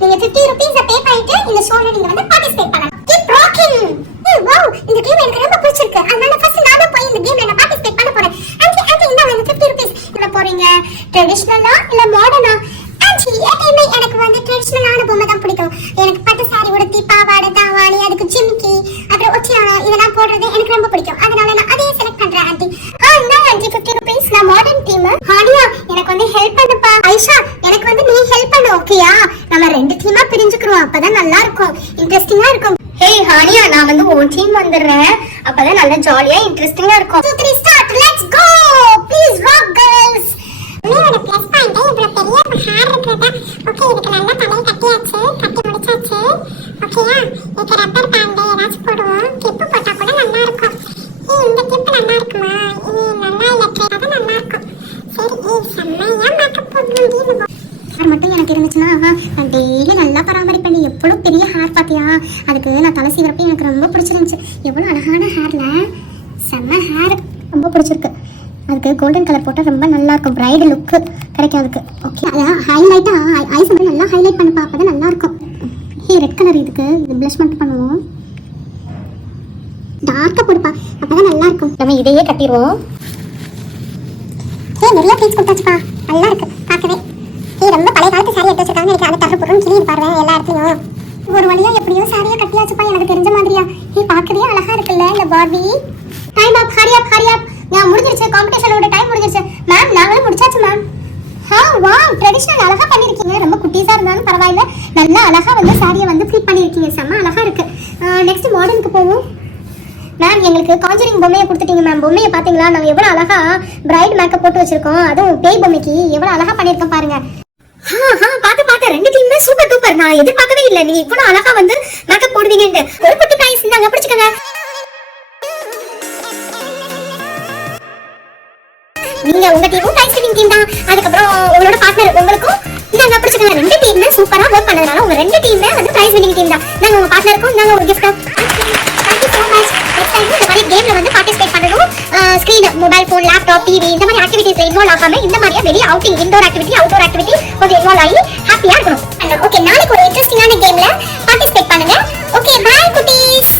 நீங்க 50 ரூபீஸ் பே பண்ணிட்டு இந்த ஷோல நீங்க வந்து பார்ட்டிசிபேட் பண்ணலாம். Keep rocking. வாவ், இந்த கேம் எனக்கு ரொம்ப பிடிச்சிருக்கு. அதனால ஃபர்ஸ்ட் நான் போய் இந்த கேம்ல நான் பார்ட்டிசிபேட் பண்ண போறேன். ஆன்ட்டி இந்த 50 ரூபீஸ் என்ன போறீங்க? ட்ரெடிஷனலா இல்ல மாடர்னா? ஆன்ட்டி எனக்கு வந்து ட்ரெடிஷனலான பொம்மை தான் பிடிக்கும். எனக்கு பட்டு சாரி உடுத்தி பாவாடை தாவாணி அதுக்கு ஜிமிக்கி அப்புறம் ஒட்டியானம் இதெல்லாம் போடுறது எனக்கு ரொம்ப பிடிக்கும். அதனால நான் அதே செலக்ட் பண்றேன் ஆன்ட்டி. இந்தாங்க ஆன்ட்டி 50 ரூபீஸ். நான் மாடர்ன் டீம். ஹானியா எனக்கு வந்து ஹெல்ப் பண்ணுப்பா. ஐஷா எனக்கு வந்து நீ ஹெல்ப் பண்ணு ஓகேயா? நம்ம ரெண்டு டீமா பிரிஞ்சுக்கிறோம். அப்பதான் நல்லா இருக்கும், இன்ட்ரெஸ்டிங்கா இருக்கும். ஹே ஹானியா, நான் வந்து உன் டீம் வந்துடுறேன். அப்பதான் நல்லா ஜாலியா இன்ட்ரெஸ்டிங்கா இருக்கும். 2 3 start. Let's go. Please rock girls. என்னோட ப்ளஸ் பாயிண்ட் இவ்வளவு பெரிய ஹேர் இருக்குதா? ஓகே, இதுக்கு நல்லா தலையை கட்டியாச்சு, கட்டி முடிச்சாச்சு. ஓகேயா? இதுக்கு ரப்பர் பேண்ட் ஏதாச்சும் போடுவோம். கிளிப்பு போட்டா கூட நல்லா இருக்கும். இந்த கிளிப்பு நல்லா இருக்குமா? நல்லா இல்ல, அது நல்லா இருக்கும். சரி, செம்மையா மேக்கப் போடணும். ஹேர் மட்டும் எனக்கு இருந்துச்சுன்னா நான் டெய்லி நல்லா பராமரிப்பேன். எவ்வளோ பெரிய ஹேர் பார்த்தியா? அதுக்கு நான் தலை சீவிரப்ப எனக்கு ரொம்ப பிடிச்சிருந்துச்சு. எவ்வளோ அழகான ஹேர்ல, செம்ம ஹேர், ரொம்ப பிடிச்சிருக்கு. அதுக்கு கோல்டன் கலர் போட்டால் ரொம்ப நல்லா இருக்கும், பிரைட் லுக்கு கிடைக்கும் அதுக்கு. ஓகே, அதான் ஹைலைட்டாக ஐஸ் வந்து நல்லா ஹைலைட் பண்ணி பார்ப்பதான் நல்லா இருக்கும். ரெட் கலர் இதுக்கு இது ப்ளஷ் மட்டும் பண்ணுவோம். டார்க்காக போடுப்பா, அப்பதான் நல்லா இருக்கும். நம்ம இதையே கட்டிடுவோம். நிறைய பீச் கொடுத்தாச்சுப்பா, நல்லா இருக்கு பார்க்கவே. ரொம்ப பழைய காலத்து சாரி எடுத்து வச்சிருக்காங்க. எனக்கு அதை தர பொருள் கிளி பாருவேன் எல்லா இடத்துலையும். ஒரு வழியா எப்படியோ சாரியா கட்டியாச்சுப்பா, எனக்கு தெரிஞ்ச மாதிரியா. பார்க்கவே அழகா இருக்குல்ல இந்த பார்பி. டைம் அப், ஹரி அப், ஹரி அப். நான் முடிஞ்சிருச்சு, காம்படிஷனோட டைம் முடிஞ்சிருச்சு. மேம் நாங்களும் முடிச்சாச்சு மேம். வாவ், ட்ரெடிஷனல் அழகா பண்ணிருக்கீங்க. ரொம்ப குட்டீஸா இருந்தாலும் பரவாயில்ல, நல்லா அழகா வந்து சாரியை வந்து ஃபிட் பண்ணிருக்கீங்க. செம்ம அழகா இருக்கு. நெக்ஸ்ட் மாடர்னுக்கு போவோம். மேம் எங்களுக்கு காஞ்சரிங் பொம்மையை கொடுத்துட்டீங்க மேம். பொம்மையை பாத்தீங்களா? நாங்கள் எவ்வளோ அழகா பிரைட் மேக்கப் போட்டு வச்சிருக்கோம். அதுவும் பேய் பொம்மைக்கு எவ்வளோ அழகா பண்ணிருக்கோம் பாருங்க. பாத்து ரெண்டு டீமுமே சூப்பர் டூப்பர். நான் எதிர்பார்க்கவே இல்லை நீங்க இவ்வளவு அழகா வந்து மேக்கப் போடுவீங்கன்னு. ஒரு குட்டி பிரைஸ் இந்தாங்க, பிடிச்சுக்கங்க. நீங்க உங்க டீமும் பிரைஸ் வின்னிங் டீம் தான். அதுக்கப்புறம் உங்களோட பார்ட்னர் உங்களுக்கும் இந்தாங்க, பிடிச்சுக்கங்க. ரெண்டு டீமுமே சூப்பரா வர்க் பண்ணதுனால உங்க ரெண்டு டீமுமே வந்து பிரைஸ் வின்னிங் டீம் தான். நாங்க உங்க பார்ட்னருக்கும் நாங்க ஒரு gift. Thank you so much. Next time இந்த மாதிரி கேம்ல வந்து பார்ட்டிசிபேட் பண்ணனும். Screen, mobile phone, laptop, TV இந்த மாதிரி ஆக்டிவிட்டீஸ்ல இன்வால்வ் ஆகாம இந்த மாதிரி வெளிய outing, indoor activity, outdoor activity கொஞ்சம் இன்வால்வ் ஆகி ஹாப்பியா இருக்கணும். ஓகே, நாளைக்கு ஒரு இன்ட்ரெஸ்டிங்கான கேம்ல பார்ட்டிசிபேட் பண்ணுங்க. ஓகே, பை குட்டீஸ்.